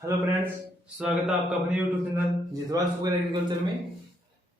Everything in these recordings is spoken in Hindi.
हेलो फ्रेंड्स, स्वागत है आपका अपने यूट्यूब चैनल जितवाल स्कूल एग्रीकल्चर में।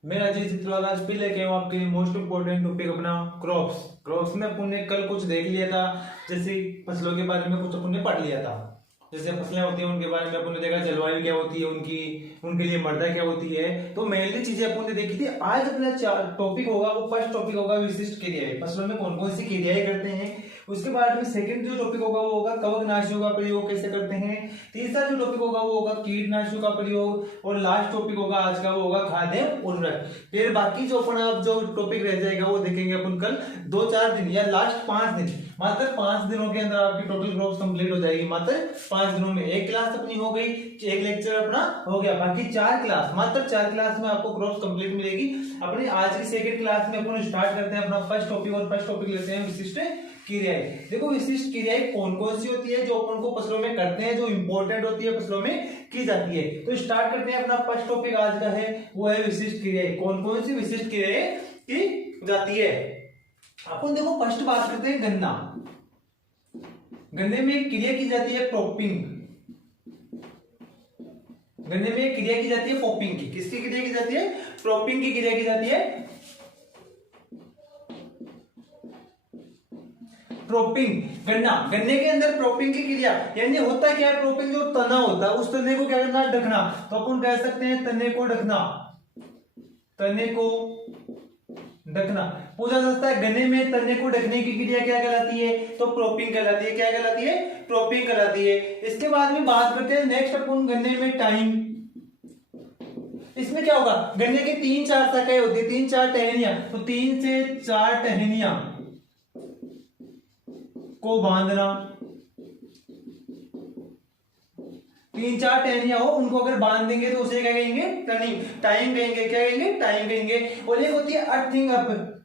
मैं अजय जितवाल आज फिर लेके आऊँ आपके लिए मोस्ट इम्पोर्टेंट टॉपिक अपना क्रॉप्स में अपन ने कल कुछ देख लिया था। जैसे फसलों के बारे में कुछ अपन ने पढ़ लिया था। जैसे फसलें होती हैं उनके बारे में अपन ने देखा, जलवायु क्या होती है उनकी, उनके लिए मृदा क्या होती है। तो मेनली चीजें अपन ने देखी थी। आज अपना टॉपिक होगा, वो फर्स्ट टॉपिक होगा विशिष्ट क्रियाएं। फसलों में कौन कौन सी क्रियाएं करते हैं। उसके बाद में सेकंड जो टॉपिक होगा वो होगा कवकनाशियों का प्रयोग कैसे करते हैं। तीसरा जो टॉपिक होगा वो होगा कीटनाशकों का प्रयोग। और लास्ट टॉपिक होगा आज का वो होगा खाद्य उर्वरक। फिर बाकी जो अपन आप जो टॉपिक रह जाएगा वो देखेंगे अपन कल 2-4 दिन या लास्ट 5 दिन, मात्र 5 दिनों के अंदर आपकी टोटल क्रॉप्स कंप्लीट हो जाएगी। मात्र 5 दिनों में एक क्लास अपनी हो गई, एक लेक्चर अपना हो गया, बाकी 4 क्लास, मात्र 4 क्लास में आपको क्रॉप्स कंप्लीट मिलेगी। अपनी आज की सेकंड क्लास में अपन स्टार्ट करते हैं अपना फर्स्ट टॉपिक। और फर्स्ट टॉपिक लेते हैं विशिष्ट क्रियाएं। देखो विशिष्ट क्रियाएं कौन कौन सी होती है जो अपन को फसलों में करते हैं, जो इंपॉर्टेंट होती है फसलों में की जाती है। तो स्टार्ट करते हैं। अपना फर्स्ट टॉपिक आज का है वो है विशिष्ट क्रियाएं। कौन कौन सी विशिष्ट क्रियाएं की जाती है। अपन देखो फर्स्ट बात करते हैं गन्ना। गन्ने में एक क्रिया की जाती है पॉपिंग। गन्ने में एक क्रिया की जाती है पॉपिंग की। किसकी क्रिया की जाती है? पॉपिंग की क्रिया की जाती है। प्रोपिंग गन्ने के अंदर प्रोपिंग की क्रिया, यानी होता क्या है? प्रोपिंग जो तना होता है उस तने को क्या करना? ढकना। तो अपन कह सकते हैं तने को ढकना। तने को ढकना पूछा जा सकता है गन्ने में तने को ढकने की क्रिया क्या कहलाती है? तो प्रोपिंग कहलाती है। क्या कहलाती है? प्रोपिंग कहलाती है। इसके बाद में बात करते हैं नेक्स्ट अपन गन्ने में टाइम। इसमें क्या होगा? गन्ने की 3-4 शाखाएं होती है, 3-4 टहनियां। तो 3 से 4 टहनियां को बांधना। 3-4 टहनियां हो उनको अगर बांध देंगे तो उसे क्या कहेंगे? टर्निंग। टाइम कहेंगे। क्या कहेंगे? टाइम कहेंगे। और एक होती है अर्थिंग अप।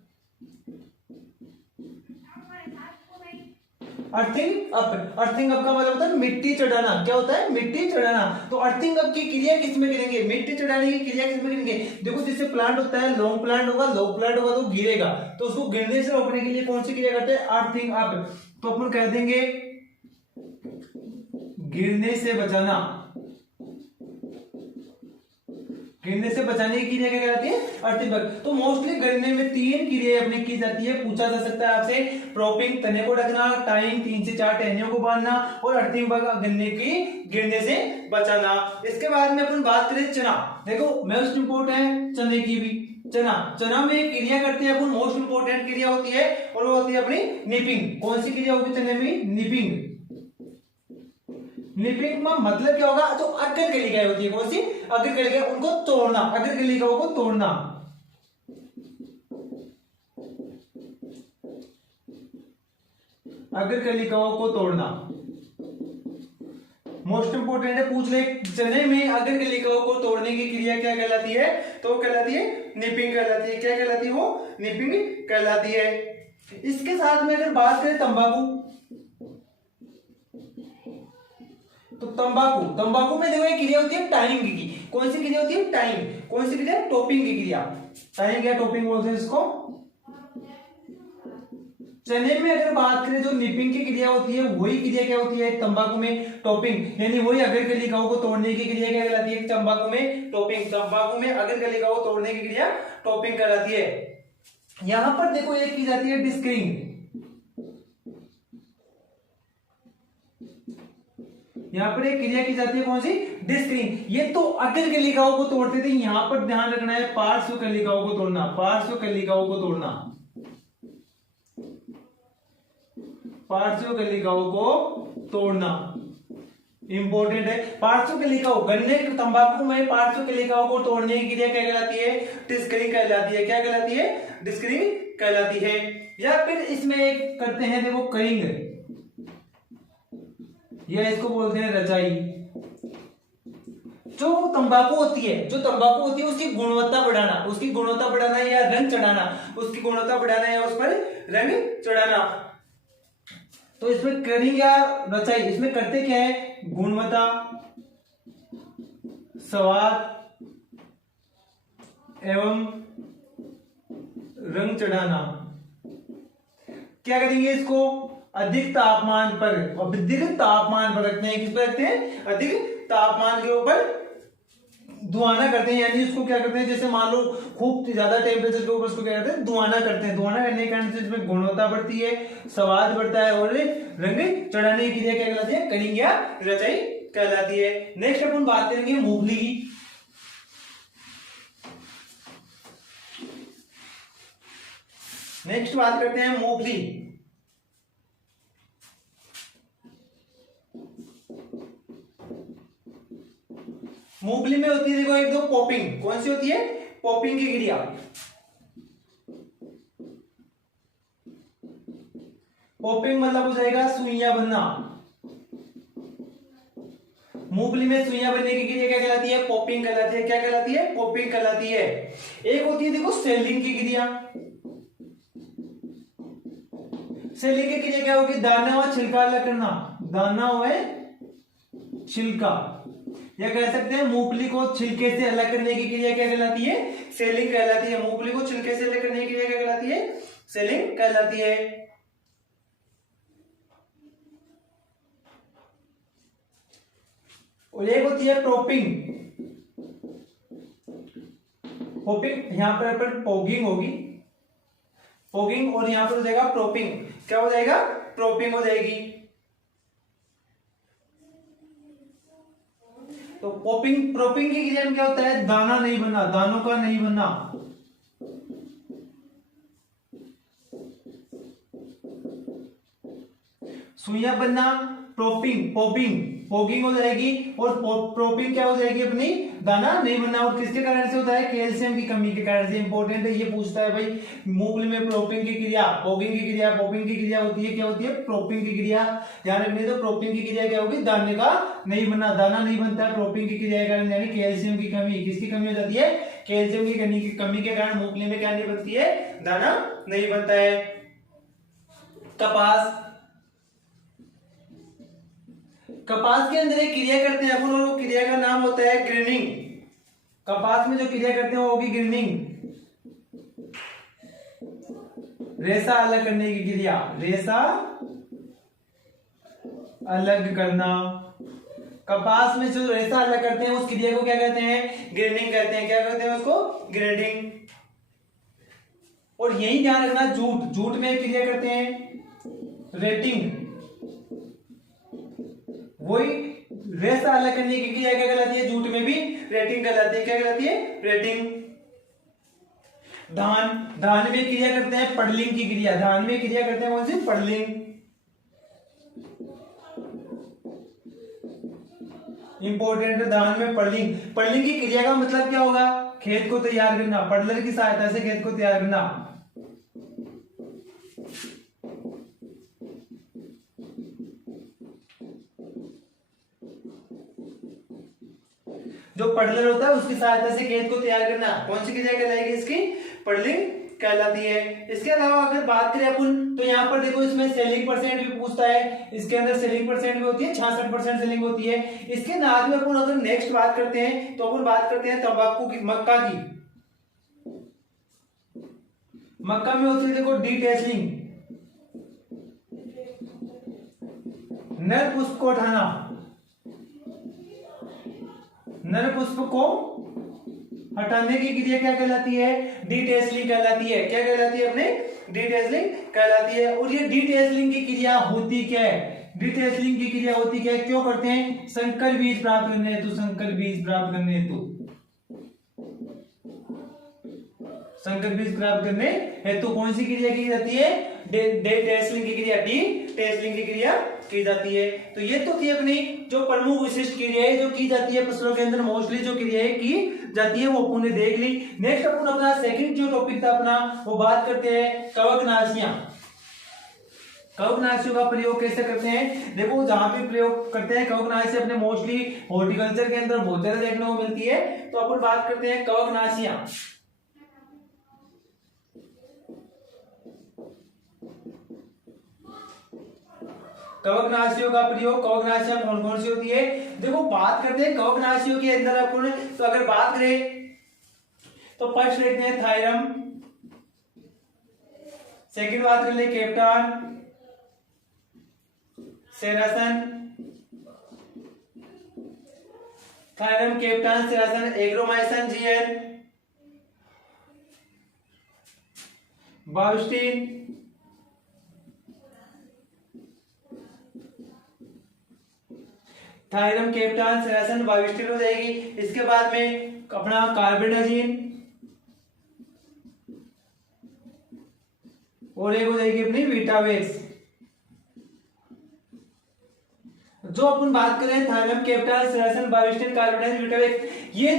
अर्थिंग अप का मतलब होता है मिट्टी चढ़ाना। क्या होता है? मिट्टी चढ़ाना। तो अर्थिंग अप की क्रिया किसमें करेंगे? मिट्टी चढ़ाने की क्रिया किसमें करेंगे? देखो जैसे प्लांट होता है, लॉन्ग प्लांट होगा तो गिरेगा, तो उसको गिरने से रोकने के लिए कौन सी क्रिया करते हैं? Earthing up. तो अपन कह देंगे गिरने से बचाना। गिरने से बचाने की क्रिया क्या कहलाती है? Earthing up. तो मोस्टली गन्ने में 3 क्रियाएं अपनी की जाती है। पूछा जा सकता है आपसे प्रोपिंग तने को ढकना, टाइम 3 से 4 टहनियों को बांधना, और अर्थिंग अप गन्ने की गिरने से बचाना। इसके बाद में अपन बात करें चना। देखो मोस्ट इंपोर्टेंट है चने की भी। चना में एक क्रिया करते हैं अपन, मोस्ट इंपोर्टेंट क्रिया होती है और वो होती है अपनी निपिंग। कौन सी क्रिया होगी चने में? निपिंग। निपिंग में मतलब क्या होगा? जो अग्र कलिकाएं होती है, कौन सी? अग्र कलिकाएं, उनको तोड़ना। अग्र कलिकाओं को तोड़ना। अग्र कलिकाओं को तोड़ना मोस्ट इंपोर्टेंट है। पूछ ले चने में अग्र कलिकाओं को तोड़ने की क्रिया क्या कहलाती है? तो कहलाती है निपिंग कहलाती है। क्या कहलाती है? वो निपिंग कहलाती है। इसके साथ में अगर बात करें तंबाकू, तो तंबाकू में देखो एक क्रिया होती है टाइमिंग की। कौन सी क्रिया होती है? टाइम। कौन सी क्रिया? टोपिंग की क्रिया। टाइम क्या टोपिंग बोलते हैं इसको। चने में अगर बात करें जो निपिंग की क्रिया होती है वही क्रिया क्या होती है तंबाकू में? टोपिंग। यानी वही अग्र कलिकाओं को तोड़ने की क्रिया क्या कहलाती है? तंबाकू में टोपिंग। तंबाकू में अग्र कलिकाओं को तोड़ने की क्रिया टोपिंग कहलाती है। यहां पर देखो एक की जाती है डिस्करिंग। यहां पर एक क्रिया की जाती है कौन सी? डिस्करिंग। ये तो अग्र कलिकाओं को तोड़ते थे। यहां पर ध्यान रखना है पार्श्व कलिकाओं को तोड़ना। पार्श्व कलिकाओं को तोड़ना। पार्श्व कलिकाओं को तोड़ना इंपॉर्टेंट है। पार्श्व कलिकाओं गन्ने तंबाकू में पार्श्व कलिकाओं को तोड़ने की क्रिया क्या कहलाती है? डिस्करिंग कहलाती है। क्या कहलाती है? डिस्करिंग कहलाती है। या फिर इसमें एक करते हैं देखो करिंग, या इसको बोलते हैं रचाई। जो तंबाकू होती है उसकी गुणवत्ता बढ़ाना या रंग चढ़ाना। उसकी गुणवत्ता बढ़ाना या उस पर रंग चढ़ाना। तो इसमें करिंग या रचाई, इसमें करते क्या है? गुणवत्ता, स्वाद एवं रंग चढ़ाना। क्या करेंगे इसको? अधिक तापमान पर रखते हैं। किस पर रखते हैं? अधिक तापमान के ऊपर धुआना करते हैं, यानी उसको क्या करते हैं, जैसे मान लो खूब ज्यादा टेम्परेचर के ऊपर उसको क्या करते हैं, धुआना करते हैं। धुआना करने के कारण से इसमें गुणवत्ता बढ़ती है, स्वाद बढ़ता है और रंग चढ़ाने की क्रिया क्या कहलाती है, कनिंग या रचाई कहलाती है। नेक्स्ट अपन बात करेंगे मूंगफली की। नेक्स्ट बात करते हैं मूंगफली। मूंगफली में होती है देखो एक दो पॉपिंग। कौन सी होती है, पॉपिंग की क्रिया। पॉपिंग मतलब हो जाएगा सुइयां बनना। मूंगफली में सुइयां बनने की क्रिया क्या कहलाती है, पॉपिंग कहलाती है। क्या कहलाती है, पॉपिंग कहलाती है। एक होती है देखो सेलिंग की क्रिया। सेलिंग की क्रिया क्या होगी, दाना और छिलका अलग करना। दाना व छिलका, या कह सकते हैं मूंगफली को छिलके से अलग करने की क्रिया क्या कहलाती है, सेलिंग कहलाती है। मूंगफली को छिलके से अलग करने की क्रिया क्या कहलाती है, सेलिंग कहलाती है। और एक होती है प्रोपिंग। पोपिंग, यहां पर अपन पोगिंग होगी, पोगिंग, और यहां पर हो जाएगा प्रोपिंग। क्या हो जाएगा, प्रोपिंग हो जाएगी। तो पोपिंग प्रोपिंग की क्रिया में क्या होता है, दाना नहीं बनना, दानों का नहीं बनना। सुइयां बनना, प्रोपिंग, पोपिंग, पोगिंग हो जाएगी। और प्रोपिंग क्या हो जाएगी अपनी, दाना नहीं बनना। और किसके कारण से होता है, कैल्शियम की कमी के कारण से। इंपॉर्टेंट है, ये पूछता है भाई मूंगफली में प्रोपिंग की क्रिया, पोगिंग की क्रिया, पोपिंग की क्रिया होती है, क्या होती है, प्रोपिंग की क्रिया। ध्यान रखने तो प्रोपिंग की क्रिया क्या होगी, दाने का नहीं बनना, दाना नहीं बनता है प्रोपिंग की क्रिया के कारण, यानी कैल्शियम की कमी। किसकी कमी हो जाती है, कैल्शियम की कमी के कारण मूंगफली में क्या नहीं बनती है, दाना नहीं बनता है। कपास, कपास के अंदर एक क्रिया करते हैं अपन, और वो क्रिया का नाम होता है ग्रेनिंग। कपास में जो क्रिया करते हैं वो होगी ग्रेनिंग, रेशा अलग करने की क्रिया, रेशा अलग करना। कपास में जो रेशा अलग करते हैं उस क्रिया को क्या कहते हैं, ग्रेनिंग कहते हैं। क्या कहते हैं उसको, ग्रेनिंग। और यही ध्यान रखना, जूट, जूट में क्रिया करते हैं रेटिंग। वही रेशा अलग करने की क्रिया क्या कहलाती है, जूट में भी रेटिंग कहलाती है। क्या कहलाती है, रेटिंग। धान, धान में क्रिया करते हैं पडलिंग की क्रिया। धान में क्रिया करते हैं कौन सी, पडलिंग। इंपॉर्टेंट है, धान में पडलिंग। पडलिंग की क्रिया का मतलब क्या होगा, खेत को तैयार करना, पडलर की सहायता से खेत को तैयार करना। जो पडलर होता है उसकी सहायता से खेत को तैयार करना, कौन सी क्रिया कहलाएगी इसकी, पडलिंग कहलाती है। इसके अलावा अगर बात करें अपन, तो यहाँ पर देखो इसमें सेलिंग परसेंट भी पूछता है। इसके अंदर सेलिंग परसेंट भी होती है, 66% सेलिंग होती है। इसके बाद में अपन अगर नेक्स्ट बात करते हैं, तो अपन बात करते हैं तंबाकू की, मक्का की। मक्का में होती है देखो डीटेसलिंग, नर पुष्प को उठाना, नर पुष्प को हटाने की क्रिया क्या कहलाती है, डीटेसलिंग कहलाती है। क्या कहलाती है अपने, डीटेसलिंग कहलाती है। और ये डीटेसलिंग की क्रिया होती क्या है, डीटेसलिंग की क्रिया होती क्या है, क्यों करते हैं, संकर बीज प्राप्त करने हेतु, संकर बीज प्राप्त करने हेतु, संकर बीज प्राप्त करने हेतु कौन सी क्रिया की जाती है, डीटेसलिंग की क्रिया, डीटेसलिंग की क्रिया की जाती है। तो ये तो थी अपनी जो प्रमुख विशिष्ट क्रियाएं जो की जाती है फसलों के अंदर, मोस्टली जो क्रियाएं की जाती है वो अपन ने देख ली। नेक्स्ट अपन अपना सेकंड जो टॉपिक था अपना, वो बात करते हैं कवकनाशियां। कवकनाशियों का प्रयोग कैसे करते हैं, देखो जहां पे प्रयोग करते हैं कवकनाशी अपने मोस्टली हॉर्टिकल्चर के अंदर बहुत ज्यादा देखने को मिलती है। तो अपन बात करते हैं कवकनाशियां। कवकनाशियों का प्रयोग, कवकनाशियां कौन कौन सी होती है, देखो बात करते हैं कवकनाशियों के अंदर अपन, तो अगर बात करें तो फर्स्ट देखते हैं थायरम, सेकंड बात कर ले captan, Ceresan, thiram captan Ceresan Agrimycin जीएन, Bavistin, thiram captan Ceresan Bavistin हो जाएगी। इसके बाद में अपना कार्बेंडाजिन और एक हो जाएगी अपनी वीटावेक्स। जो अपन बात करें थायरम केप्टान सेरासन बाविस्टिन कार्बेंडाजिन वीटावेक्स, ये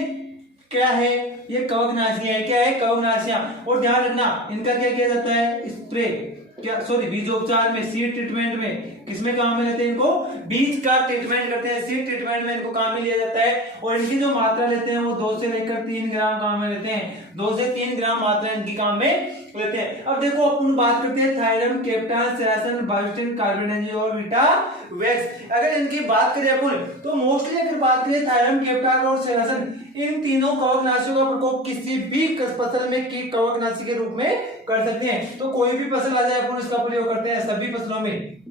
क्या है? ये कवकनाशियां है। क्या है? कवकनाशियां। और ध्यान रखना इनका क्या किया जाता है? स्प्रे, क्या सॉरी बीजोपचार में, सीड ट्रीटमेंट में, किसमें काम में लेते हैं इनको? बीज का ट्रीटमेंट करते हैं, सीड ट्रीटमेंट में इनको काम में लिया जाता है। और इनकी जो मात्रा लेते हैं वो 2 से लेकर 3 ग्राम काम में लेते हैं। 2 से 3 ग्राम मात्रा इनकी काम में लेते हैं। अब देखो अपन बात करते हैं थायरम केप्टान सेरासन बाविस्टिन कार्बेंडाजिन और वीटावेक्स। अगर इनकी बात करें अपन तो मोस्टली अगर बात करें थायरम केप्टान और सेरासन, इन तीनों कवकनाशियों का प्रकोप किसी भी फसल में कीट कवकनाशी के रूप में कर सकते हैं। तो कोई भी फसल आ जाए अपन इसका प्रयोग करते हैं सभी फसलों में।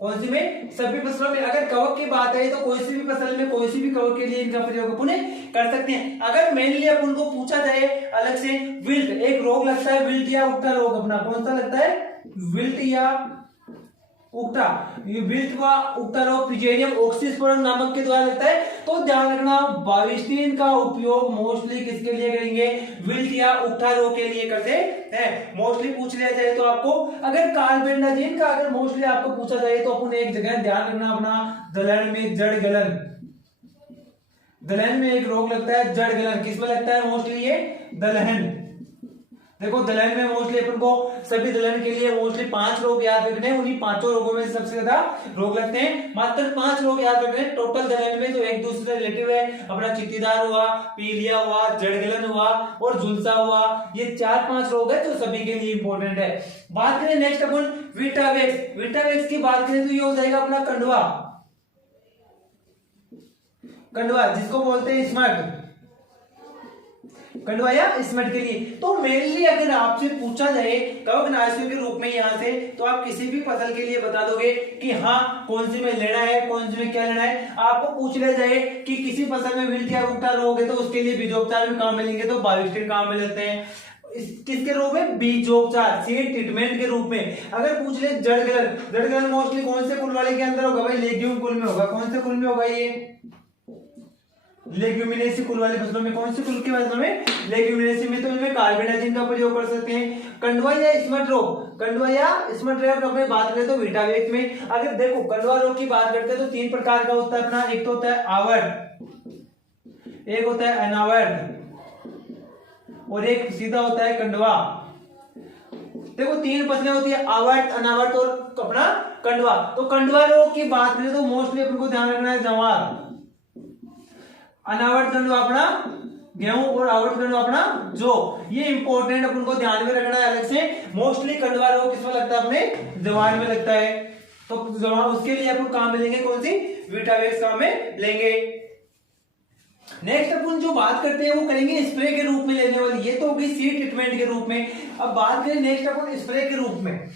कौन सी में? सभी फसलों में। अगर कवक की बात है तो कोई सी भी फसल में कोई सी भी कवक के लिए इनका प्रयोग अपन कर सकते हैं। अगर मेनली अपन को पूछा जाए अलग से, विल्ट एक रोग लगता है, विल्ट या उगटा रोग, अपना कौन सा लगता है? विल्ट या उगटा। ये विल्ट व उगटा रोग फ्यूजेरियम ओक्सीस्पोरम नामक के द्वारा लगता है। तो ध्यान रखना बाविस्टिन का उपयोग मोस्टली किसके लिए करेंगे? विल्ट या उगटा रोग के लिए करते हैं। मोस्टली पूछ लिया जाए तो आपको, अगर कार्बेंडाजिन का अगर मोस्टली आपको पूछा जाए तो अपन एक जगह ध्यान रखना अपना, दलहन में जड़ गलन, दलहन में एक रोग लगता है जड़ गलन। किसमें लगता है मोस्टली? ये दलहन। देखो दलहन में मोस्टली अपन को सभी दलहन के लिए मोस्टली 5 रोग याद रखने हैं। उन्हीं 5 रोगों में सबसे ज्यादा रोग लगते हैं। मात्र 5 रोग याद रखने हैं टोटल दलहन में, जो एक दूसरे से रिलेटिव है। अपना चित्तीदार हुआ, पीलिया हुआ, जड़गलन हुआ और झुलसा हुआ। ये 4-5 रोग है जो सभी के लिए इंपॉर्टेंट है। बात करें नेक्स्ट अपन वीटावेक्स। वीटावेक्स की बात करें तो ये हो जाएगा अपना कंडवा, कंडवा जिसको बोलते हैं स्मट, कंडवा या स्मट के लिए। तो मेनली अगर आपसे पूछा जाए कवकनाशियों के रूप में यहाँ से, तो आप किसी भी फसल के लिए बता दोगे कि हाँ कौन सी में लेना है, कौन सी में क्या लेना है। आपको पूछ लिया जाए कि किसी फसल में विल्ट या उगटा रोग है तो उसके लिए बीजोपचार में काम में लेंगे तो बाविस्टिन काम में लेते हैं। किसके रूप में? बीजोपचार, सीड ट्रीटमेंट के रूप में। अगर पूछ ले जड़गलन, जड़गलन मोस्टली कौन से कुल वाले के अंदर होगा भाई? लेग्यूम कुल में होगा। कौन से कुल में होगा? ये लेग्यूमिनेसी कुल वाली फसलों में। कौन सी कुल की फसलों में? लेग्यूमिनेसी में। तो इनमें कार्बेंडाजिन का प्रयोग कर सकते हैं। कंडवा या स्मट रोग, कंडवा या स्मट रोग में बात करें तो वीटावेक्स में। अगर देखो कंडवा रोग की बात करते हैं तो 3 प्रकार का होता है अपना। एक तो होता है आवर्त, एक होता है अनावर्त और एक सीधा होता है कंडवा। देखो 3 फसलें होती है, आवर्त, अनावर्त और अपना कंडवा। तो कंडवा रोग की बात करें तो मोस्टली अपन को ध्यान रखना है जवार, अनावर्त कंडवा अपना गेहूं और आवर्त कंडवा अपना जौ। ये इंपॉर्टेंट अपन को ध्यान में रखना है अलग से। मोस्टली कंडवा रोग किसमें लगता है? अपने जवार में लगता है। तो जवार उसके लिए अपन काम में लेंगे कौन सी? वीटावेक्स काम में लेंगे। नेक्स्ट अपन जो बात करते हैं वो करेंगे स्प्रे के रूप में लेने वाली। ये तो होगी सीड ट्रीटमेंट के रूप में। अब बात करें नेक्स्ट अपन स्प्रे के रूप में।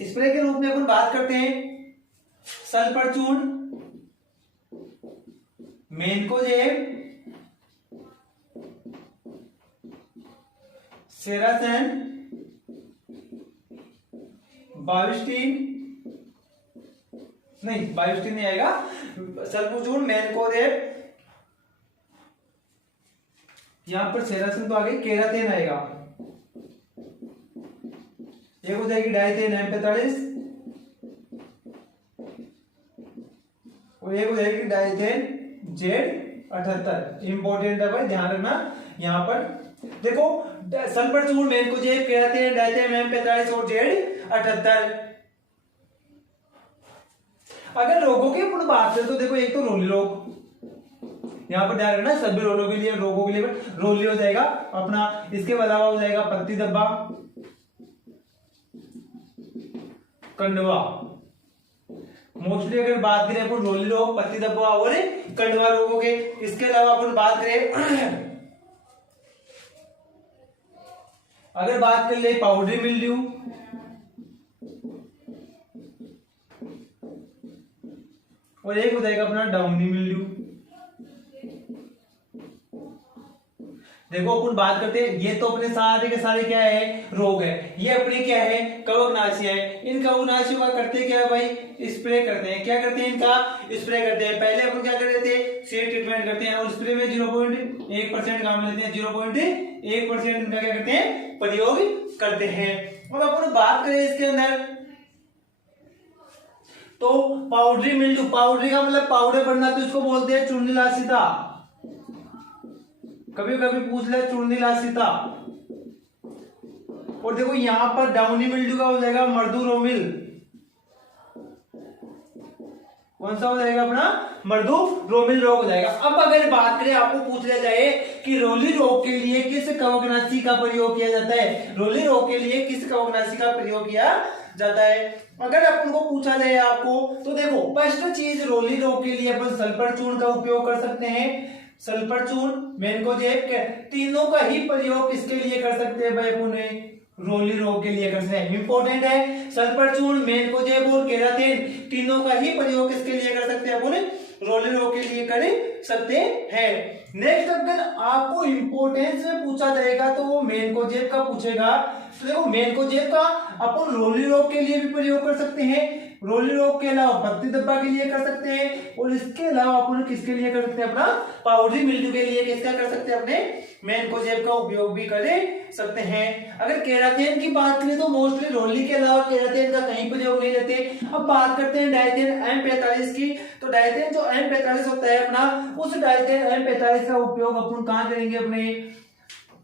स्प्रे के रूप में अपन बात करते हैं सल्फर चूर्ण, मेनकोजेब, सेरासन, बाविस्टिन, नहीं बाविस्टिन नहीं आएगा, सल्फरचूर्ण, मेनकोजेब, यहां पर सेरासन तो आगे केरातिन आएगा। एक हो जाएगी डाइथेन M45 और एक हो जाएगी डाइथेन Z78। इंपॉर्टेंट है भाई, ध्यान रखना। यहां पर देखो सल्फर चूर्ण, मेनकोजेब, केरातिन, डाइथेन M45 और Z78। अगर रोगों की अपन बात करें तो देखो एक तो रोली रोग, यहां पर ध्यान रखना सभी रोगों के लिए रोली हो जाएगा अपना। इसके अलावा हो जाएगा पत्ती धब्बा, कंडवा। मोस्टली अगर बात करें अपन रोली रोग, पत्ती धब्बा और कंडवा रोगों के। इसके अलावा अपन बात करें अगर बात कर ले पाउडरी मिल्ड्यू, और एक हो जाएगा अपना डाउनी मिल्ड्यू। देखो अपन बात करते हैं, ये तो अपने सारे के सारे क्या है, रोग है। ये अपने क्या है, कवकनाशी है। इन कवकनाशियों का करते क्या है भाई, स्प्रे करते हैं। क्या करते हैं, इनका स्प्रे करते हैं। पहले अपन क्या करते थे, सीड ट्रीटमेंट करते हैं और स्प्रे में 0.1% काम लेते हैं। 0.1% इनका क्या करते हैं, प्रयोग करते हैं। अब अपन बात करें इसके अंदर, तो पाउडरी मिल्ड्यू, पाउडरी का मतलब पाउडर बनना, तो इसको बोलते हैं चूर्णिलासिता। कभी कभी पूछ ले चूर्णिलासिता। और देखो यहां पर डाउनी मिल्ड्यू का हो जाएगा मर्दूरोमिल। कौन सा हो जाएगा अपना, मर्दूरोमिल रोग हो जाएगा। अब अगर बात करें, आपको पूछ लिया जाए कि रोली रोग के लिए किस कवकनाशी का प्रयोग किया जाता है, रोली रोग के लिए किस कवकनाशी का प्रयोग किया जाता है, अगर अपन को पूछा जाए आपको, तो देखो फर्स्ट चीज, रोली रोग के लिए अपन सल्फर चूर्ण का उपयोग कर सकते हैं। सल्फर चूर्ण, मैनकोजेब, तीनों का ही प्रयोग किसके लिए कर सकते हैं भाई, अपन रोली रोग के लिए कर सकते हैं। इंपॉर्टेंट है, सल्फर चूर्ण, मैनकोजेब और केराटिन, तीनों का ही प्रयोग किसके लिए कर सकते हैं, अपन रोली रोग के लिए कर सकते हैं। नेक्स्ट अगर आपको इंपॉर्टेंस में पूछा जाएगा तो वो मैनकोजेब का पूछेगा। तो देखो मैनकोजेब का अपन रोली रोग के लिए भी प्रयोग कर सकते हैं, रोली रोग के अलावा पत्ती धब्बा के लिए कर सकते हैं, और इसके अलावा अपन किसके लिए कर सकते हैं, अपना पाउडरी मिल्ड्यू के लिए किसका कर सकते हैं, अपने मैनकोजेब का उपयोग भी कर सकते हैं। अगर केराटिन की बात करें तो मोस्टली रोली के अलावा केराटिन का कहीं प्रयोग नहीं लेते। अब बात करते हैं डायथेन M45 की, तो डायथेन जो M45 होता है अपना, उस डायथेन M45 का उपयोग अपन कहां करेंगे, अपने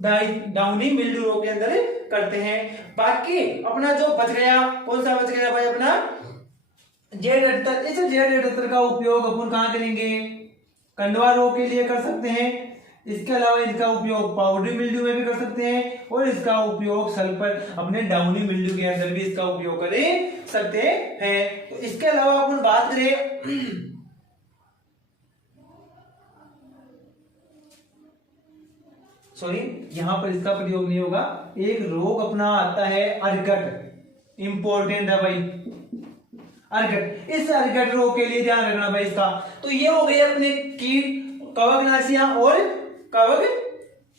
डाउनी मिल्ड्यू रोग के अंदर करते हैं। बाकी अपना जो बच गया, कौन सा बच गया भाई, अपना Z78। इस Z78 का उपयोग अपन कहां करेंगे, कंडवा रोग के लिए कर सकते हैं। इसके अलावा इसका उपयोग पाउडरी मिल्ड्यू में भी कर सकते हैं, और इसका उपयोग सल्फर, अपने डाउनी मिल्ड्यू के अंदर भी इसका उपयोग कर सकते हैं। तो इसके अलावा अपन बात करें, सॉरी यहां पर इसका प्रयोग नहीं होगा। एक रोग अपना आता है अर्गट, इंपॉर्टेंट है भाई अर्गट। इस अर्गट रोग के लिए ध्यान रखना भाई इसका। तो ये हो गई अपने कीट कवकनाशियां, और कवक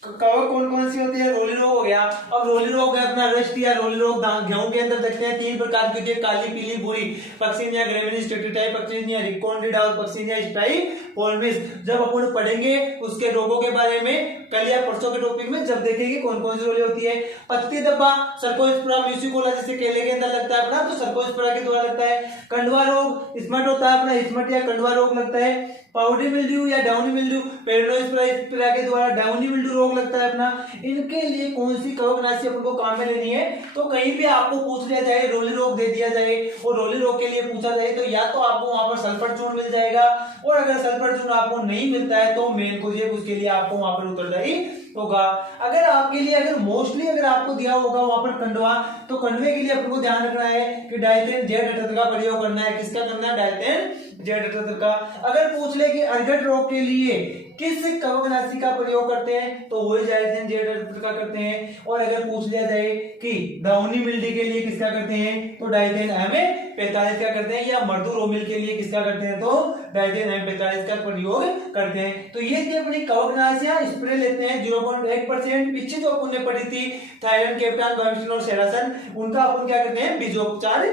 कौन कौन सी होती है, रोली रोग हो गया। अब रोली रोग है अपना रस्ट या रोली रोग गेहूं के अंदर देखते हैं, 3 प्रकार की होती है, काली, पीली, भूरी। पक्सिनिया ग्रेमिनिस, टेट्रीटाइप, पक्सिनिया रिकोन्ड्रिडा और पक्सिनिया स्टाइफोर्मिस। जब अपन पढ़ेंगे उसके रोगों के बारे में कल या परसों के टॉपिक में, जब देखेंगे कौन कौन सी रोली होती है। पत्ती धब्बा सर्कोस्पोरा म्यूसिकोला, जैसे केले के अंदर लगता है अपना, तो सर्कोस्पोरा के द्वारा लगता है। कंडवा रोग स्मट होता है अपना, स्मट या कंडवा रोग लगता है। पाउडरी मिल्ड्यू या डाउनी मिल्ड्यू पेरिनोस्पोरा के द्वारा डाउनी मिल्ड्यू रोग लगता है अपना। इनके लिए कौन सी कवकनाशी अपन को काम में लेनी है, तो कहीं भी आपको पूछ लिया जाए, रोली रोग दे दिया जाए और रोली रोग के लिए पूछा जाए, तो या तो आपको वहां पर सल्फर चूर्ण मिल जाएगा, और अगर सल्फर चूर्ण आपको नहीं मिलता है तो मैनकोजेब उसके लिए आपको वहां पर उत्तरदायी होगा। अगर आपके लिए, अगर मोस्टली अगर आपको दिया होगा वहां पर कंडवा, तो कंडवे के लिए अपन को ध्यान रखना है कि डायथेन Z78 का प्रयोग करना है। किसका करना है, डायथेन Z78 का। अगर पूछ ले कि अर्गट रोग के लिए किस कवकनाशी का प्रयोग करते हैं, तो वही डायथेन Z78 का करते हैं। और अगर पूछ लिया जाए कि डाउनी मिल्ड्यू के लिए किसका करते हैं, तो डायथेन M45 का करते हैं, या मर्दूरोमिल के लिए किसका करते हैं, तो डायथेन M45 का प्रयोग करते हैं। तो ये थी अपनी कवकनाशियां, स्प्रे लेते हैं 0.1%। पीछे जो अपन ने पढ़ी थी थायरन, कैप्टान, बायोस्टिन और सेरासन, उनका अपन क्या करते हैं, बीजोपचार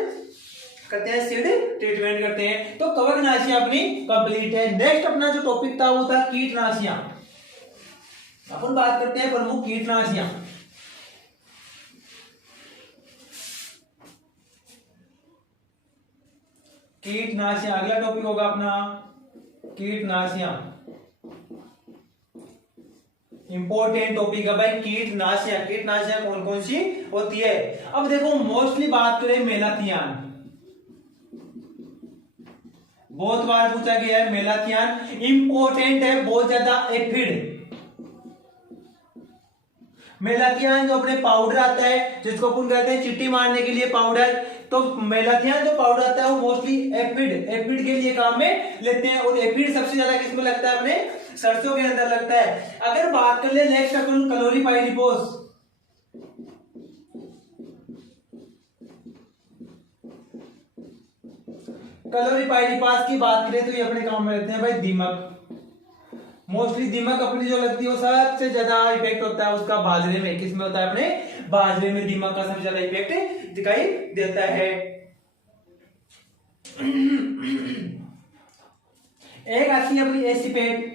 करते हैं, सीड ट्रीटमेंट करते हैं। तो कवकनाशियां अपनी कंप्लीट है। नेक्स्ट अपना जो टॉपिक था वो था कीटनाशियां। अपन बात करते हैं प्रमुख कीटनाशियां। कीटनाशियां अगला टॉपिक होगा अपना कीटनाशियां। इंपॉर्टेंट टॉपिक है भाई कीटनाशियां। कीटनाशियां कौन कौन सी होती है। अब देखो मोस्टली बात करें मेलाथियान, बहुत बार पूछा गया है मेलाथियान, इंपॉर्टेंट है बहुत ज्यादा। एफिड मेलाथियान जो अपने पाउडर आता है, जिसको अपन कहते हैं चिट्टी मारने के लिए पाउडर, तो मेलाथियान जो पाउडर आता है वो मोस्टली एफिड के लिए काम में लेते हैं। और एफिड सबसे ज्यादा किसमें लगता है, अपने सरसों के अंदर लगता है। अगर बात कर ले नेक्स्ट अपन क्लोरीपाइरिफोस, क्लोरीपाइरीपास की बात करें तो ये अपने काम में लेते हैं भाई दीमक। मोस्टली दीमक अपनी जो लगती है वो सबसे ज्यादा इफेक्ट होता है उसका बाजरे में। किसमें होता है? अपने बाजरे में दीमक का सबसे ज्यादा इफेक्ट दिखाई देता है। एक आती है अपनी एसीपेट,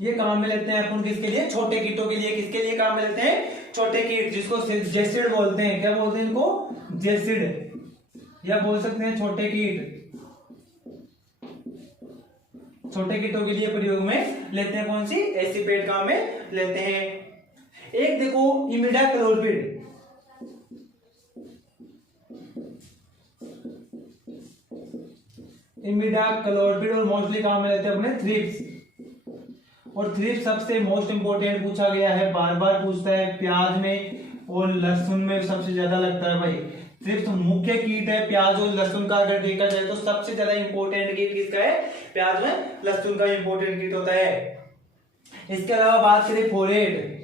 ये काम में लेते हैं अपन किसके लिए? छोटे कीटों के लिए। किसके लिए काम में लेते हैं? छोटे कीट, जिसको जेसिड बोलते हैं। क्या बोलते हैं इनको? जेसिड, या बोल सकते हैं छोटे कीट। छोटे कीटों के लिए प्रयोग में लेते हैं कौन सी? एसीपेट काम में लेते हैं। एक देखो इमिडाक्लोप्रिड, इमिडाक्लोप्रिड, और मोस्टली काम में लेते हैं अपने थ्रिप्स। और थ्रिप्स सबसे मोस्ट इंपोर्टेंट पूछा गया है, बार बार पूछता है। प्याज में और लहसुन में सबसे ज्यादा लगता है भाई। थ्रिप्स मुख्य कीट है प्याज और लहसुन का। अगर देखा जाए तो सबसे ज्यादा इंपोर्टेंट कीट किसका है? प्याज में लहसुन का इंपोर्टेंट कीट होता है। इसके अलावा बात करें फोरेट,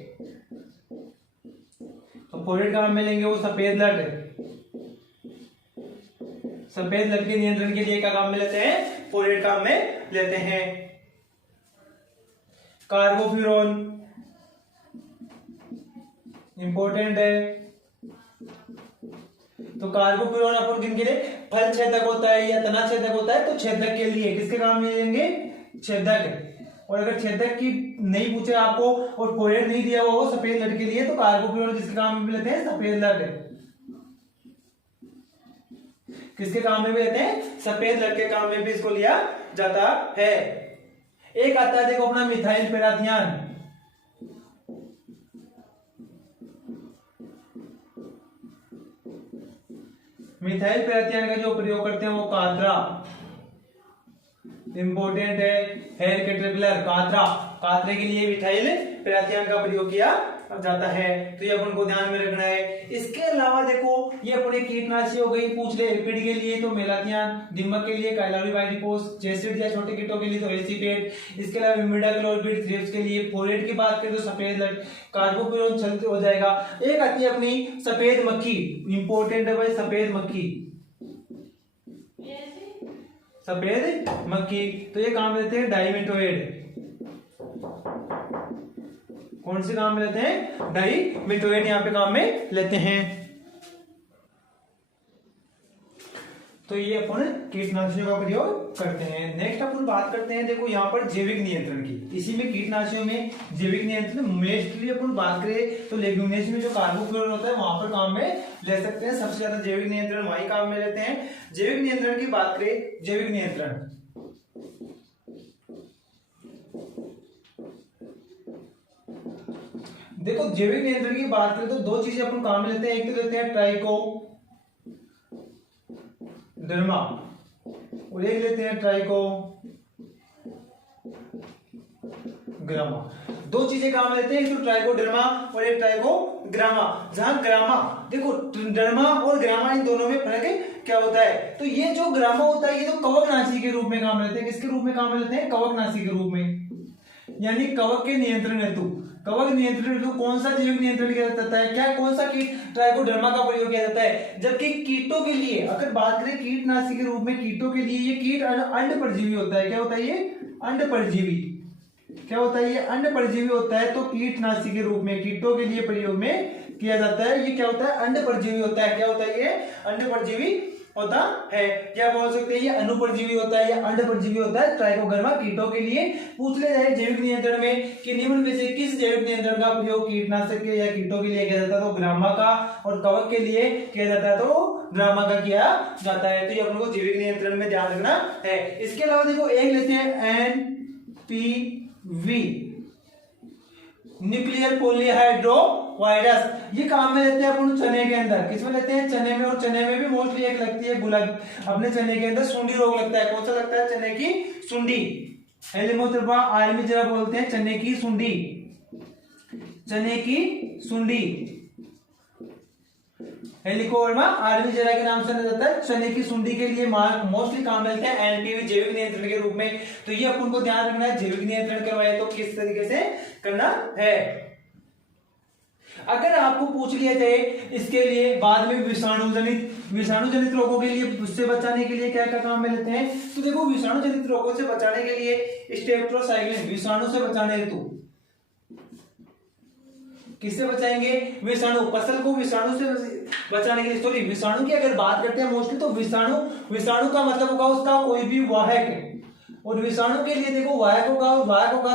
तो फोरेट काम में लेंगे वो सफेद लट। सफेद लट के नियंत्रण के लिए क्या काम में लेते हैं? फोरेट काम में लेते हैं। कार्बोफ्यूरॉन इंपोर्टेंट है, तो कार्बोफ्यूरॉन अपन किन के लिए? फल छेदक होता है या तना छेदक होता है, तो छेदक के लिए किसके काम में लेंगे? छेदक। और अगर छेदक की नहीं पूछे आपको और फोरेट नहीं दिया हुआ हो सफेद लट के लिए, तो कार्बोफ्यूरॉन किसके काम में लेते हैं? सफेद लट। किसके काम में भी लेते हैं? सफेद लट के काम में भी इसको लिया जाता है। एक आता है देखो अपना मिथाइल पैराथियन, मिथाइल पैराथियन का जो प्रयोग करते हैं वो कातरा इंपोर्टेंट है। हेयर कैटरपिलर, कातरा, कातरे के लिए मिथाइल पैराथियन का प्रयोग किया जाता है, तो ये अपन को ध्यान में रखना है। इसके अलावा देखो ये अपने कीटनाशी हो गई, पूछ ले एपिड के लिए तो मेलाथियन, दीमक के लिए क्लोरीपाइरीपास, जेसिड या छोटे कीटों के लिए तो एसीपेट। इसके अलावा इमिडाक्लोप्रिड, थ्रिप्स के लिए फोरेट की बात करें तो सफेद लट, कार्बोफ्यूरॉन चलते हो जाएगा। एक आती है अपनी सफेद मक्खी, इंपोर्टेंट है भाई सफेद मक्खी, सफेद मक्खी, तो ये काम लेते हैं डाइमेटोइड। कौन से काम में लेते हैं? डाइमेटोइड यहाँ पे काम में लेते हैं। तो ये अपन कीटनाशियों का प्रयोग करते हैं। नेक्स्ट अपन बात करते हैं देखो यहाँ पर जैविक नियंत्रण की। इसी में कीटनाशियों में जैविक नियंत्रण मोस्टली अपन बात करें तो लेग्यूमिनेस में जो कार्बोफ्यूरॉन होता है वहां पर काम में ले सकते हैं। सबसे ज्यादा जैविक नियंत्रण वही काम में लेते हैं। जैविक नियंत्रण की बात करें, जैविक नियंत्रण देखो जैविक नियंत्रण की बात करें तो दो चीजें अपन काम में लेते हैं। एक तो लेते हैं ट्राइकोडर्मा और एक लेते हैं ट्राइकोग्रामा। दो चीजें काम लेते हैं, एक तो ट्राइकोडर्मा और एक ट्राइकोग्रामा। जहां ग्रामा देखो डर्मा और ग्रामा इन दोनों में फर्क है क्या होता है? तो ये जो ग्रामा होता है ये तो कवकनाशी के रूप में काम लेते हैं। किसके रूप में काम लेते हैं? कवकनाशी के रूप में, यानी कवक के नियंत्रण हेतु। कवक नियंत्रण हेतु कौन सा जैविक नियंत्रण किया जाता है? क्या कौन सा कीट? ट्राइकोडर्मा का प्रयोग किया जाता है। जबकि कीटों के लिए अगर बात करें कीटनाशी के रूप में, कीटों के लिए ये कीट अंड परजीवी होता है। क्या होता है ये? अंड परजीवी। क्या होता है ये? अंड परजीवी होता है। तो कीटनाशी के रूप में कीटों के लिए प्रयोग में किया जाता है। ये क्या होता है? अंड परजीवी होता है। क्या होता है ये? अंड परजीवी होता है। क्या बोल सकते हैं? ये अनुपरजीवी होता है या अंड परजीवी होता है। ट्राइकोडर्मा कीटों के लिए। पूछ ले जाए जैविक नियंत्रण में कि निम्न में से किस जैविक नियंत्रण का प्रयोग कीटनाशक के या कीटों के लिए किया जाता है? तो ग्रामा का, और कवक के लिए किया जाता है तो ग्रामा का किया जाता है। तो ये अपन को जैविक नियंत्रण में ध्यान रखना है। इसके अलावा देखो एक लेते हैं एनपीवी, न्यूक्लियर पॉलीहाइड्रो वायरस। ये काम में लेते हैं अपन चने के अंदर। किसमें लेते हैं? चने में। और चने में भी मोस्टली एक लगती है गुलाब, अपने चने के अंदर सुंडी रोग लगता है। कौन सा लगता है? चने की सुंडी, हेलिकोबैक्टर आर्मी जरा बोलते हैं चने की सुंडी, चने की सुंडी, हेलिकोबैक्टर आर्मी जरा के नाम से जाता है। चने की सुंडी के लिए मोस्टली काम मिलते हैं एनपीवी जैविक नियंत्रण के रूप में। तो ये अपन को ध्यान रखना है, जैविक नियंत्रण करवाए तो किस तरीके से करना है। अगर आपको पूछ लिया जाए इसके लिए बाद में विषाणु जनित रोगों के लिए उससे बचाने के लिए क्या क्या काम में लेते हैं, तो देखो विषाणु जनित रोगों से बचाने के लिए स्टेप्टोसाइक्लिन, विषाणु से बचाने हेतु, किससे बचाएंगे, विषाणु, फसल को विषाणु से बचाने के लिए, सॉरी विषाणु की अगर बात करते हैं मोस्टली तो विषाणु का मतलब होगा उसका कोई भी वाहक, और विषाणु के लिए देखो वाहक होगा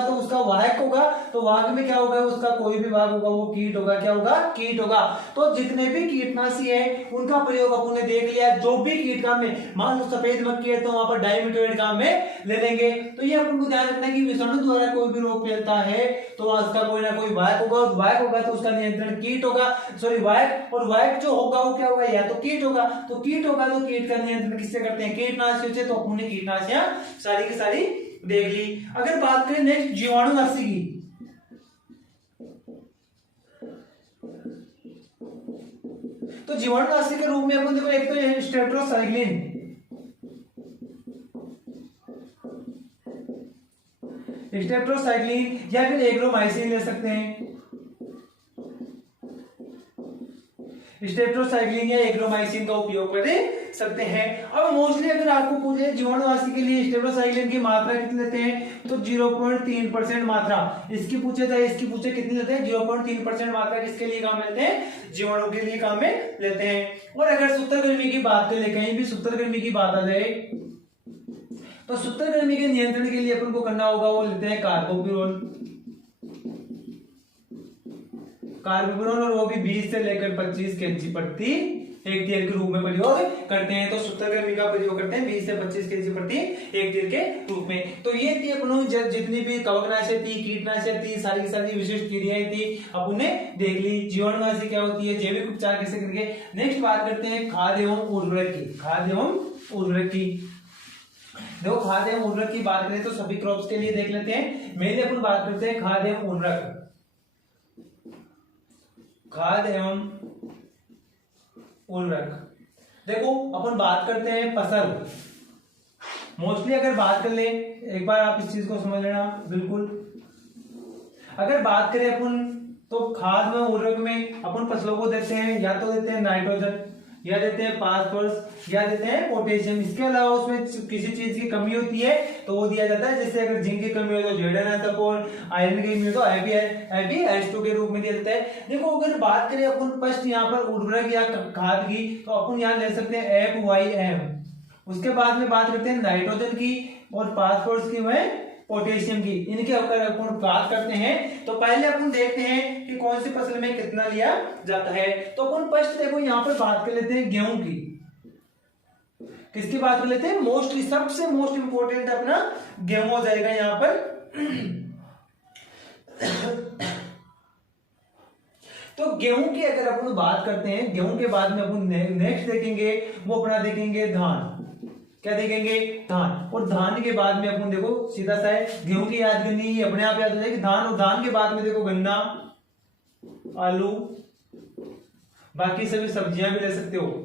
तो उसका वाहक होगा, तो वाहक में क्या होगा, उसका कोई भी भाग होगा वो कीट होगा, क्या होगा, कीट होगा। तो जितने भी कीटनाशी है उनका प्रयोग अपन ने देख लिया, जो भी कीट काम में, मान लो सफेद मक्खी है तो वहां पर डाइमिथोएट काम में ले लेंगे। तो ये अपन को ध्यान रखना है कि विषाणु द्वारा कोई भी रोग फैलता है तो उसका कोई ना कोई वाहक होगा, तो उसका नियंत्रण कीट होगा, सॉरी वाहक, और वाहक जो होगा वो क्या होगा, या तो कीट होगा, तो कीट का नियंत्रण किससे करते हैं, कीटनाशियों से। तो अपन ने कीटनाशियां सारी देख ली। अगर बात करें नेक्स्ट जीवाणुनाशी की, तो जीवाणुनाशी के रूप में अपन देखो एक तो स्टेप्टोसाइक्लिन, या फिर एग्रोमाइसिन ले सकते हैं, स्टेप्टोसाइक्लिन या एग्रोमाइसिन का उपयोग कर सकते हैं। अब मोस्टली अगर आपको पूछे जीवाणुनाशी के लिए स्टेप्टोसाइक्लिन की मात्रा कितनी लेते हैं, तो 0.3% मात्रा, इसकी पूछे कितनी लेते हैं, 0.3% मात्रा किसके लिए काम लेते हैं, जीवाणु के लिए काम में लेते हैं। और अगर सूत्रकृमि की बात करें, कहीं भी सूत्रकृमि की बात आ जाए तो सूत्रकृमि के नियंत्रण के लिए अपन को करना होगा, वो लेते हैं कार्बोप्यूरॉन, और वो भी 20 से लेकर 25 kg प्रति हेक्टेयर के रूप में प्रयोग करते हैं। तो सूत्रकृमि का प्रयोग करते हैं 20 से 25 kg प्रति हेक्टेयर के रूप में। तो ये थी अपनों जितनी भी कवकनाशक थी, कीटनाशक थी, सारी की सारी विशिष्ट क्रियाएं थी अपन ने देख ली। जीवाणुनाशी क्या होती है, जैविक उपचार कैसे करेंगे। नेक्स्ट बात करते हैं खाद एवं उर्वरक की। देखो खाद एवं उर्वरक की बात करें तो सभी क्रॉप्स के लिए देख लेते हैं। मेनली अपन बात करते हैं खाद एवं उर्वरक। देखो अपन बात करते हैं फसल, मोस्टली अगर बात कर ले, एक बार आप इस चीज को समझ लेना बिल्कुल। अगर बात करें अपन तो खाद में उर्वरक में अपन फसलों को देते हैं, या तो देते हैं नाइट्रोजन, या देते हैं फास्फोरस, या देते हैं पोटेशियम। इसके अलावा उसमें किसी चीज की कमी होती है तो वो दिया जाता है, जैसे अगर जिंक की कमी हो तो Zn, और आयरन की कमी हो तो Fe2 के रूप में दिया जाता है। देखो अगर बात करें अपन फर्स्ट यहाँ पर उर्वरक या खाद की, तो अपन यहाँ ले सकते हैं FYM। उसके बाद में बात करते हैं नाइट्रोजन की और फास्फोरस की, वह पोटेशियम की। इनके अगर अपन बात करते हैं तो पहले अपन देखते हैं कि कौन सी फसल में कितना लिया जाता है। तो अपन फर्स्ट देखो यहाँ पर बात कर लेते हैं गेहूं की। किसकी बात कर लेते हैं, मोस्टली सबसे मोस्ट इंपोर्टेंट अपना गेहूं हो जाएगा यहाँ पर। तो गेहूं की अगर अपन बात करते हैं, गेहूं के बाद में अपन नेक्स्ट देखेंगे वो अपना देखेंगे धान। क्या देखेंगे, धान। और धान के बाद में अपन देखो सीधा सा है, गेहूं की याद करनी अपने आप याद हो जाएगी धान, और धान के बाद में देखो गन्ना, आलू, बाकी सभी सब्जियां भी ले सकते हो,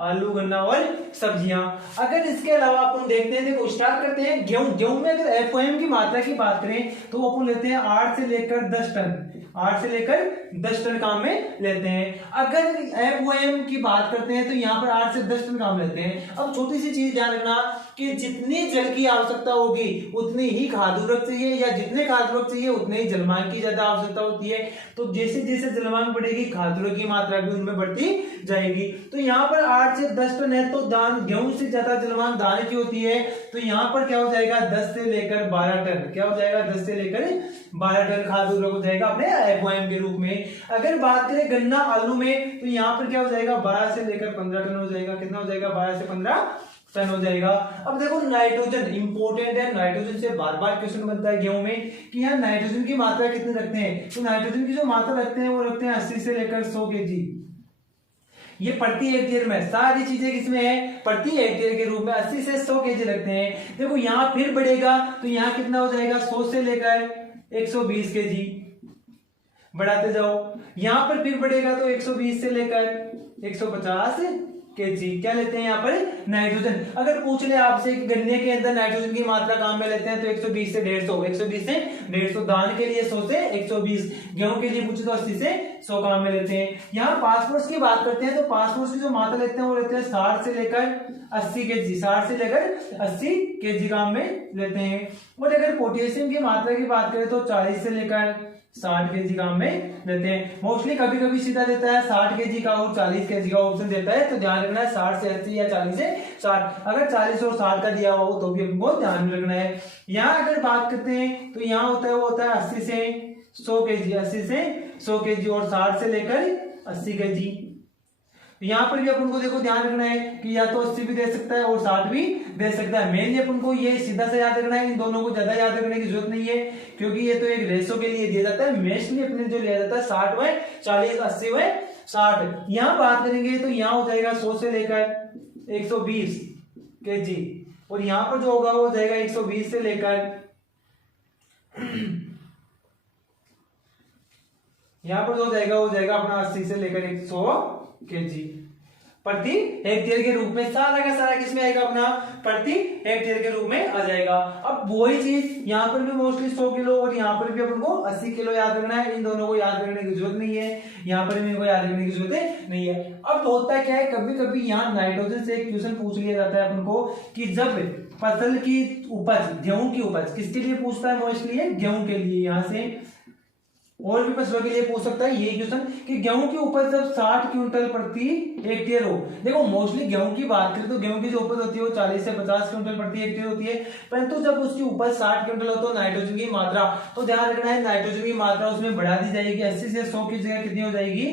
आलू, गन्ना और सब्जियां। अगर इसके अलावा अपन देखते हैं, देखो स्टार्ट करते हैं गेहूं में अगर एफओएम की मात्रा की बात करें तो अपन लेते हैं 8 से लेकर 10 टन, 8 से लेकर 10 टन काम में लेते हैं। अगर एफओएम की बात करते हैं तो यहाँ पर 8 से 10 टन काम लेते हैं। अब छोटी सी चीज ध्यान रखना कि जितनी जल की आवश्यकता होगी उतनी ही खाद उर्वरक चाहिए, या जितने खाद उर्वरक चाहिए उतने ही जलमांग की ज्यादा आवश्यकता होती है। तो जैसे जैसे जलमांग बढ़ेगी खाद उर्वरक की मात्रा भी उनमें बढ़ती जाएगी। तो यहाँ पर 8 से 10 टन है, तो गेहूं से ज्यादा जलमांग धान की होती है, तो यहाँ पर क्या हो जाएगा 10 से लेकर 12 टन, क्या हो जाएगा 10 से लेकर 12 टन खाद उर्वरक हो जाएगा अपने एफओएम के रूप में। अगर बात करें गन्ना आलू में तो यहाँ पर क्या हो जाएगा 12 से लेकर 15 टन हो जाएगा। कितना हो जाएगा 12 से 15 टन हो जाएगा। अब देखो नाइट्रोजन इंपॉर्टेंट है, नाइट्रोजन से बार बार क्वेश्चन बनता है गेहूं में कि यहाँ नाइट्रोजन की मात्रा कितनी रखते हैं। तो नाइट्रोजन की जो मात्रा रखते हैं वो रखते हैं 80 से लेकर 100 kg, ये प्रति हेक्टेयर में। सारी चीजें किसमें है, प्रति हेक्टेयर के रूप में 80 से 100 kg रखते हैं। देखो यहाँ फिर बढ़ेगा तो यहाँ कितना हो जाएगा 100 से लेकर 120 kg, बढ़ाते जाओ। यहाँ पर फिर बढ़ेगा तो 120 से लेकर 150 kg क्या लेते हैं यहाँ पर नाइट्रोजन। अगर पूछ ले आपसे कि गन्ने के अंदर नाइट्रोजन की मात्रा काम में लेते हैं तो 120 से 150, 120 से 150, धान के लिए 100 से 120, गेहूं के लिए पूछे तो 80 से 100 काम में लेते हैं। यहाँ फास्फोरस की बात करते हैं तो फास्फोरस की जो मात्रा लेते हैं वो लेते हैं 60 से लेकर 80 kg, 60 से लेकर 80 kg काम में लेते हैं। और अगर पोटेशियम की मात्रा की बात करें तो 40 से लेकर 60 kg काम में लेते हैं। मोस्टली कभी कभी सीधा देता है 60 kg का और 40 kg का ऑप्शन देता है, तो ध्यान रखना है 60 से 80 या 40 से 60। अगर 40 और 60 का दिया हो तो भी हमको ध्यान में रखना है। यहाँ अगर बात करते हैं तो यहाँ होता है वो होता है 80 से 100 kg, 80 से 100 kg और 60 से लेकर 80 kg। यहाँ पर भी अपन को देखो ध्यान रखना है कि या तो 80 भी दे सकता है और 60 भी दे सकता है। मेनली अपन को ये सीधा से याद रखना है, इन दोनों को ज्यादा याद रखने की जरूरत नहीं है क्योंकि ये तो एक रेशो के लिए दिया जाता है। मेनली अपने जो लिया जाता है 60 व 40, 80 व 60। यहाँ बात करेंगे तो यहाँ हो जाएगा 100 से लेकर 120 kg और यहाँ पर जो होगा वो जाएगा 120 से लेकर यहाँ पर जो जाएगा वो जाएगा अपना 80 से लेकर 100 kg प्रति हेक्टेयर के रूप में। सारा का सारा किसमें आएगा अपना प्रति हेक्टेयर के रूप में आ जाएगा। अब वही चीज यहाँ पर भी मोस्टली 100 किलो और यहाँ पर भी अपन को 80 किलो याद रखना है। इन दोनों को याद रखने की जरूरत नहीं है, यहाँ पर भी इनको याद रखने की जरूरत नहीं है। अब होता क्या है, कभी कभी यहाँ नाइट्रोजन से एक क्वेश्चन पूछ लिया जाता है अपन को कि जब फसल की उपज, गेहूं की उपज किसके लिए पूछता है मोस्टली, गेहूं के लिए। यहाँ से और भी फसलों के लिए पूछ सकता है ये क्वेश्चन कि गेहूं की उपज जब 60 क्विंटल प्रति हेक्टेयर हो। देखो मोस्टली गेहूं की बात करें तो गेहूं की जो उपज होती है वो 40 से 50 क्विंटल प्रति हेक्टेयर होती है, परंतु जब उसकी उपज 60 क्विंटल हो तो नाइट्रोजन की मात्रा, तो ध्यान रखना है नाइट्रोजन की मात्रा उसमें बढ़ा दी जाएगी। 80 से 100 की जगह कितनी हो जाएगी,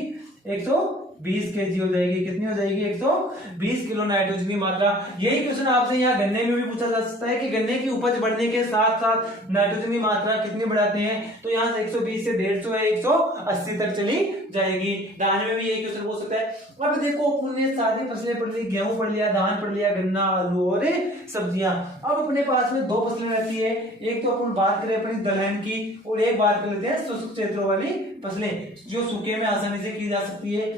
120 kg हो जाएगी। कितनी हो जाएगी, 120 किलो नाइट्रोजन की मात्रा। यही क्वेश्चन आपसे यहाँ गन्ने में भी पूछा जा सकता है कि गन्ने की उपज बढ़ने के साथ साथ नाइट्रोजन की मात्रा कितनी बढ़ाते हैं, तो यहाँ से 120 से 150 है 180 तक चली जाएगी। धान में भी यही क्वेश्चन पूछ सकता है। अब देखो अपने सारी फसलें पढ़ ली, गेहूं पढ़ लिया, धान पढ़ लिया, गन्ना, आलू और सब्जियां। अब अपने पास में दो फसलें रहती है, एक तो अपन बात करें अपनी दलहन की और एक बात कर लेते हैं शुष्क क्षेत्रों वाली फसलें जो सूखे में आसानी से की जा सकती है।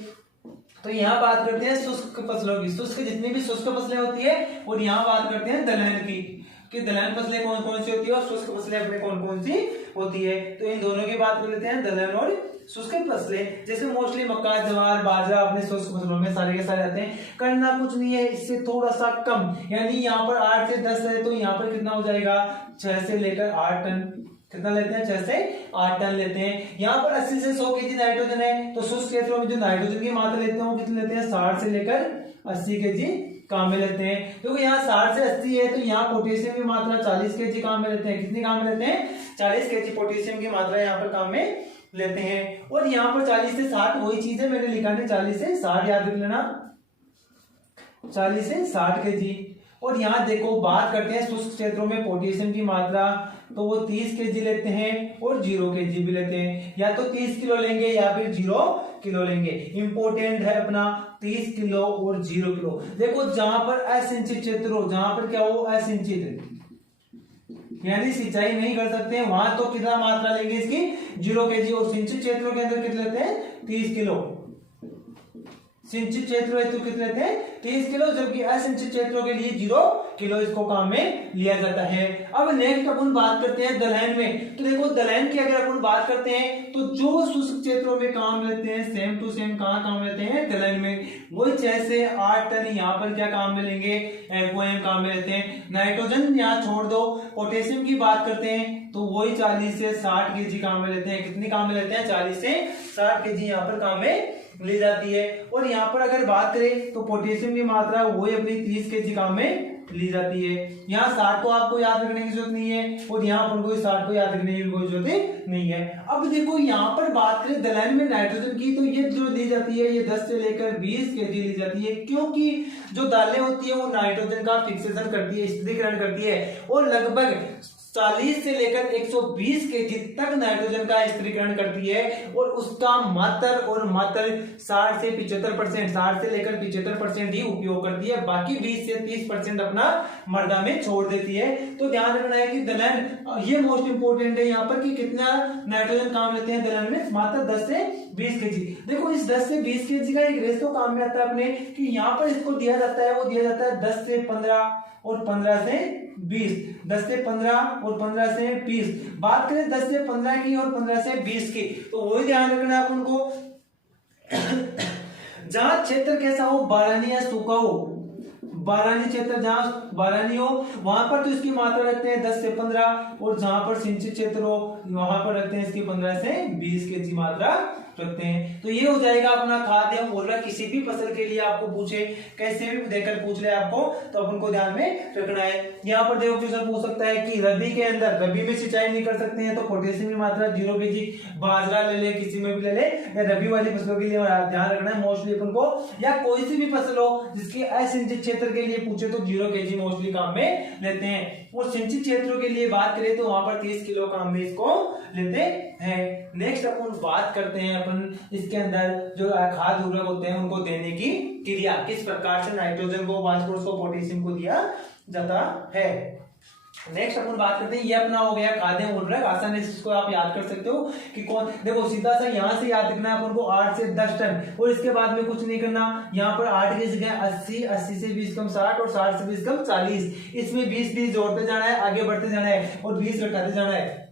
तो यहाँ बात करते हैं शुष्क फसलों की, शुष्क जितनी भी शुष्क फसलें होती है, और यहाँ बात करते हैं दलहन की कि दलहन फसलें कौन कौन सी होती है और शुष्क फसलें अपने कौन कौन सी होती है। तो इन दोनों की बात कर लेते हैं, दलहन और शुष्क फसलें। जैसे मोस्टली मक्का, ज्वार, बाजरा अपने शुष्क फसलों में सारे के सारे आते हैं। करना कुछ नहीं है, इससे थोड़ा सा कम, यानी यहाँ पर 8 से 10 है तो यहाँ पर कितना हो जाएगा, 6 से लेकर 8 टन। कितना लेते हैं, 6 से 8 टन लेते हैं। यहाँ पर 80 से 100 kg नाइट्रोजन है, तो शुष्क क्षेत्रों में जो नाइट्रोजन की मात्रा लेते हैं वो कितने लेते हैं, 60 से लेकर 80 kg काम में लेते हैं। क्योंकि यहाँ 60 से 80 है तो यहाँ पोटेशियम की मात्रा 40 kg काम में लेते हैं। कितनी काम में लेते हैं, 40 kg पोटेशियम की मात्रा यहाँ पर काम में लेते हैं। और यहाँ पर 40 से 60 वही चीज है, मैंने लिखा है 40 से 60, याद रख लेना, 40 से 60 kg। और यहाँ देखो बात करते हैं शुष्क क्षेत्रों में पोटेशियम की मात्रा, तो वो 30 kg लेते हैं और 0 kg भी लेते हैं। या तो 30 किलो लेंगे या फिर 0 किलो लेंगे। इंपोर्टेंट है अपना 30 किलो और 0 किलो। देखो जहां पर असिंचित क्षेत्र हो, जहां पर क्या हो, असिंचित यानी सिंचाई नहीं कर सकते हैं, वहां तो कितना मात्रा लेंगे इसकी, 0 kg। और सिंचित क्षेत्रों के अंदर कितने लेते हैं, 30 किलो। सिंचित क्षेत्र है तो कितने लेते हैं, 30 किलो, जबकि असिंचित क्षेत्रों के लिए 0 किलो इसको काम में लिया जाता है। अब नेक्स्ट अपन बात करते हैं दलहन में। तो देखो दलहन की अगर अपन बात करते हैं तो जो शुष्क क्षेत्रों में काम लेते हैं, सेम टू सेम कहाँ काम लेते हैं, दलहन में। वही 6 से 8 टन यहाँ पर क्या काम में लेंगे, एफओएम काम में लेते हैं। नाइट्रोजन यहाँ छोड़ दो। पोटेशियम की बात करते हैं तो वही 40 से 60 kg काम में लेते हैं। कितनी काम में लेते हैं, 40 से 60 kg यहाँ पर काम में ली जाती है। और यहाँ पर अगर बात करें तो पोटेशियम की मात्रा वही अपनी 30 kg काम में ली जाती है। यहाँ 60 को आपको याद रखने की जरूरत नहीं है और यहाँ अपन को 60 को याद रखने की कोई जरूरत नहीं है। अब देखो यहाँ पर बात करें दलहन में नाइट्रोजन की, तो ये जो ली जाती है ये 10 से लेकर 20 kg ली जाती है, क्योंकि जो दालें होती है वो नाइट्रोजन का फिक्सेशन करती है, स्थिरीकरण करती है, और लगभग 40 से लेकर 120 केजी तक नाइट्रोजन का स्थिरीकरण करती है और उसका मात्र 60 से 75%, 60 से लेकर 75% ही उपयोग करती है, बाकी 20 से 30% अपना मर्दा में छोड़ देती है। तो ध्यान रखना है कि दलहन, ये मोस्ट इंपोर्टेंट है यहाँ पर कि कितना नाइट्रोजन काम लेते हैं दलहन में, मात्र 10 से 20 केजी। देखो इस 10 से 20 केजी का एक रेशो काम में आता है अपने कि यहाँ पर इसको दिया जाता है, वो दिया जाता है 10 से 15 और 15 से 20, 10 से 15 और 15 से 20। बात करें 10 से 15 की और 15 से 20 की, तो वही ध्यान रखना है अपन को जहां क्षेत्र कैसा हो, बारानी या सूखा हो, बारानी क्षेत्र जहां बारानी हो वहां पर तो इसकी मात्रा रखते हैं 10 से 15 और जहां पर सिंचित क्षेत्र हो वहां पर रखते हैं इसकी 15 से 20 केजी मात्रा रखते हैं। तो ये हो जाएगा अपना खाद्य उर्वरक। किसी भी फसल के लिए आपको पूछे, कैसे भी देकर पूछ ले आपको, तो अपन को ध्यान में रखना है। यहाँ पर देखो क्वेश्चन पूछ सकता है कि रबी के अंदर, रबी में सिंचाई नहीं कर सकते हैं तो पोटेशियम की मात्रा 0 केजी, बाजरा ले ले, किसी में भी ले ले, या रबी वाली फसलों के लिए ध्यान रखना है मोस्टली अपन को, या कोई सी भी फसल हो जिसकी असिंचित क्षेत्र के लिए पूछे तो 0 केजी मोस्टली काम में लेते हैं। और सिंचित क्षेत्रों के लिए बात करें तो वहां पर 30 किलो काम में इसको लेते हैं। नेक्स्ट अपन बात करते हैं अपन इसके अंदर जो खाद्य उर्वरक होते हैं उनको देने की क्रिया, किस प्रकार से नाइट्रोजन को, फास्फोरस को, पोटेशियम को दिया जाता है। नेक्स्ट अपन बात करते हैं, ये अपना हो गया खाद्य उर्वरक। आसानी से इसको आप याद कर सकते हो कि कौन, देखो सीधा सा यहाँ से याद रखना है अपन को 8 से 10 टन, और इसके बाद में कुछ नहीं करना। यहाँ पर 8 की जगह 80, 80 से 20 कम 60 और 60 से 20 कम 40, इसमें 20 जोड़ते जाना है, आगे बढ़ते जाना है और 20 घटाते जाना है।